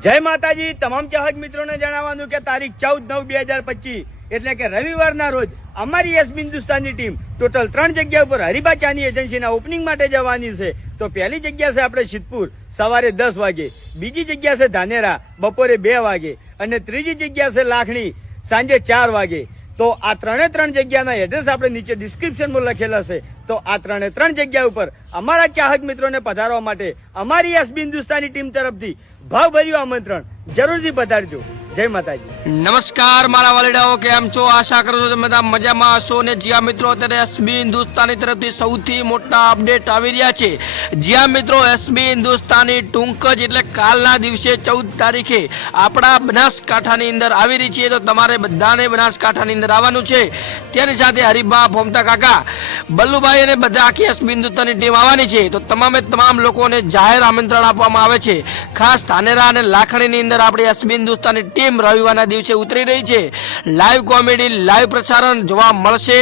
જય માતાજી। તમામ ચાહક મિત્રોને જણાવવાનું કે તારીખ 14/9/2025 એટલે કે રવિવારના રોજ અમારી એસબી હિન્દુસ્તાનની ટીમ ટોટલ 3 જગ્યા ઉપર હરિભા ચાની એજન્સીના ઓપનિંગ માટે જવાની છે। તો પહેલી જગ્યા છે આપણે સિદ્ધપુર સવારે 10 વાગે, બીજી જગ્યા છે ધાનેરા બપોરે 2 વાગે અને ત્રીજી જગ્યા છે લાખણી સાંજે 4 વાગે। તો આ ત્રણ જગ્યાના એડ્રેસ આપણે નીચે ડિસ્ક્રિપ્શનમાં લખેલા છે। તો આ ત્રણ જગ્યા ઉપર અમારા ચાહક મિત્રોને પધારવા માટે અમારી એસબી હિન્દુસ્તાની ટીમ તરફથી ભાવભર્યું આમંત્રણ જરૂરથી પધારજો। જય માતાજી। નમસ્કાર મારા વાલીડાઓ, કેમ છો? આશા કરું છું તમે બધા મજામાં હશો ને। જ્યાં મિત્રો અત્યારે એસબી હિન્દુસ્તાની તરફથી સૌથી મોટા અપડેટ આવી રહ્યા છે। જ્યાં મિત્રો એસબી હિન્દુસ્તાની ટૂંક જ એટલે કાલના દિવસે 14 તારીખે આપણા બનાસકાંઠાની અંદર આવી રહી છે। તો તમારે બધાને બનાસકાંઠાની અંદર આવવાનું છે। તેની સાથે હરિભા ફોમતા કાકા બલ્લુભાઈ અને બધા આખી એસબી હિન્દુસ્તાની ટીમ આવવાની છે। તો તમામે તમામ લોકોને જાહેર આમંત્રણ આપવામાં આવે છે। ખાસ ધાનેરા અને લાખણીની અંદર આપણી એસબી હિન્દુસ્તાની ટીમ રવિવારના દિવસે ઉતરી રહી છે। લાઈવ કોમેડી, લાઈવ પ્રસારણ જોવા મળશે,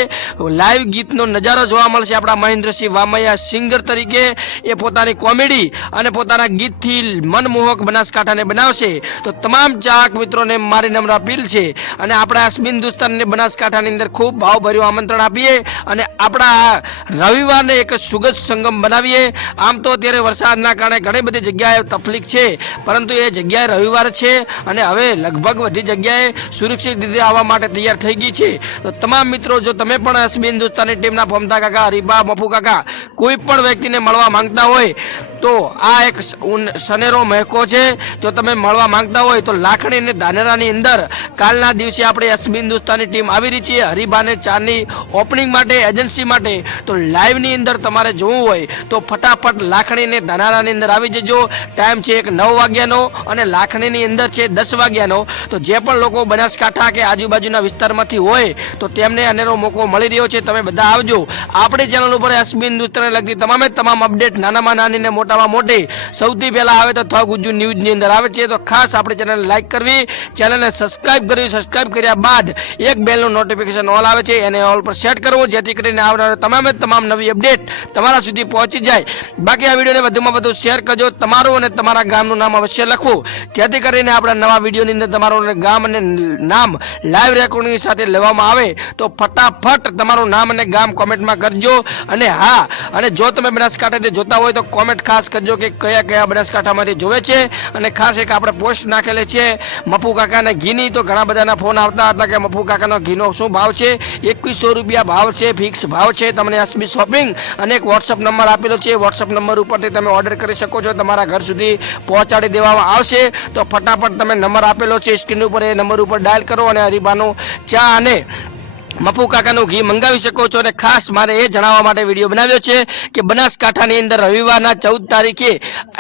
લાઈવ ગીતનો નજારો જોવા મળશે। આપણા મહેન્દ્રસિંહ વામૈયા સિંગર તરીકે એ પોતાની કોમેડી અને પોતાના ગીતથી મનમોહક બનાસકાંઠાને બનાવશે। તો તમામ ચાહક મિત્રોને મારી નમ્ર અપીલ છે અને આપણા એસબી હિન્દુસ્તાનને બનાસકાંઠાની અંદર ખૂબ ભાવભર્યું આમંત્રણ આપીએ અને આપણા રવિવારને એક સુગત સંગમ બનાવીએ। આમ તો અત્યારે વરસાદના કારણે ઘણી બધી જગ્યાએ તકલીફ છે, પરંતુ એ જગ્યાએ રવિવાર છે અને હવે લગભગ બધી જગ્યાએ સુરક્ષિત રીતે આવવા માટે તૈયાર થઈ ગઈ છે। તો તમામ મિત્રો, જો તમે પણ એસબી હિન્દુસ્તાની ટીમના ફોમતા કાકા, હરિભા, મફુ કાકા કોઈ પણ વ્યક્તિને મળવા માંગતા હોય તો આ એક સનેરો મહેકો છે। જો તમે મળવા માંગતા હોય તો લાખણી અને ધાનેરાની અંદર કાલના દિવસે આપણે એસબી હિન્દુસ્તાની ટીમ આવી રહી છે હરિભાને ચારની ઓપનિંગ માટે, એજન્સી માટે। તો લાઈવની અંદર તમારે જોવું હોય તો ફટાફટ લાખણી અને ધાનેરાની અંદર આવી જજો। ટાઈમ છે એક 9 વાગ્યાનો અને લાખણીની અંદર છે 10 વાગ્યાનો। તો જે પણ લોકો બનાસકાંઠા કે આજુબાજુના વિસ્તારમાંથી હોય તો તેમને અનેરો મોકો મળી રહ્યો છે। તમે બધા આવજો। આપણી ચેનલ ઉપર એસબી હિન્દુસ્તાનને લગતી તમામ અપડેટ નાનામાં નાની ને મોટામાં મોટી સૌથી પહેલા આવે તો થગ ઉજ્જુ ન્યૂઝની અંદર આવે છે। તો ખાસ આપણી ચેનલને લાઈક કરવી, ચેનલને સબસ્ક્રાઇબ કરવી, સબસ્ક્રાઇબ કર્યા બાદ એક બેલનું નોટિફિકેશન ઓલ આવે છે એને ઓલ પર સેટ કરવો, જેથી કરીને આવનાર તમામ નવી અપડેટ તમારા સુધી પહોંચી જાય। બાકી આ વિડીયોને વધુમાં વધુ શેર કરજો, તમારું અને તમારા ગામનું નામ અવશ્ય લખવું, જેથી કરીને આપણા નવા વિડીયોની અંદર તમારું ગામ અને નામ લાઈવ રેકોર્ડિંગ સાથે લેવામાં આવે। તો ફટાફટ તમારું નામ અને ગામ કોમેન્ટમાં કરજો। અને હા, અને જો તમે બનાસકાંઠાથી જોતા હોય તો કોમેન્ટ ખાસ કરજો કે કયા કયા બનાસકાંઠામાંથી જોવે છે। અને ખાસ એક આપણે પોસ્ટ નાખેલી છે મફુ કાકાના ઘીની, તો ઘણા બધાના ફોન આવતા હતા કે મફુ કાકાનો ઘીનો શું ભાવ છે? 2100 રૂપિયા ભાવ છે, ફિક્સ ભાવ છે। તમને એસબી શોપિંગ અને એક વોટ્સઅપ નંબર આપેલો છે, વોટ્સઅપ નંબર ઉપરથી તમે ઓર્ડર કરી શકો છો, તમારા ઘર સુધી પહોંચાડી દેવામાં આવશે। તો ફટાફટ તમે નંબર આપેલો છે સ્ક્રીન ઉપર, એ નંબર ઉપર ડાયલ કરો અને હરિભાનો ચા અને મફુ કાકાનું ઘી મંગાવી શકો છો। અને ખાસ મારે એ જણાવવા માટે વિડીયો બનાવ્યો છે કે બનાસકાંઠાની અંદર રવિવારના 14 તારીખે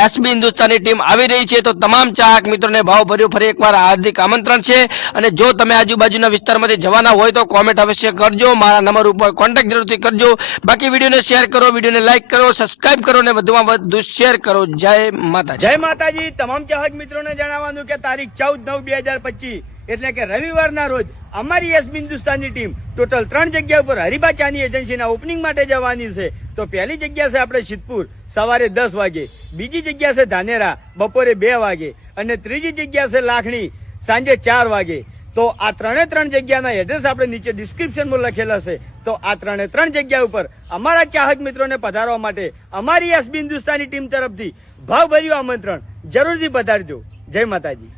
એસબી હિન્દુસ્તાની ટીમ આવી રહી છે। તો તમામ ચાહક મિત્રોને ભાવભર્યું ફરી એકવાર હાર્દિક આમંત્રણ છે। અને જો તમે આજુબાજુના વિસ્તારમાંથી જવાના હોય તો કોમેન્ટ અવશ્ય કરજો, મારા નંબર ઉપર કોન્ટેક્ટ જરૂરથી કરજો। બાકી વિડીયોને શેર કરો, વિડીયોને લાઈક કરો, સબસ્ક્રાઇબ કરો અને વધુમાં વધુ શેર કરો। જય માતાજી। જય માતાજી। તમામ ચાહક મિત્રોને જણાવવાનું કે તારીખ 14/9/2025 એટલે કે રવિવારના રોજ અમારી એસબી હિન્દુસ્તાનની ટીમ ટોટલ 3 જગ્યા ઉપર હરિભા ચાની એજન્સીના ઓપનિંગ માટે જવાની છે। તો પહેલી જગ્યા છે આપણે સિદ્ધપુર સવારે 10 વાગે, બીજી જગ્યા છે ધાનેરા બપોરે 2 વાગે અને ત્રીજી જગ્યા છે લાખણી સાંજે 4 વાગે। તો આ ત્રણ જગ્યાના એડ્રેસ આપણે નીચે ડિસ્ક્રિપ્શનમાં લખેલા છે। તો આ ત્રણ જગ્યા ઉપર અમારા ચાહક મિત્રોને પધારવા માટે અમારી એસબી હિન્દુસ્તાની ટીમ તરફથી ભાવભર્યું આમંત્રણ જરૂરથી પધારજો। જય માતાજી।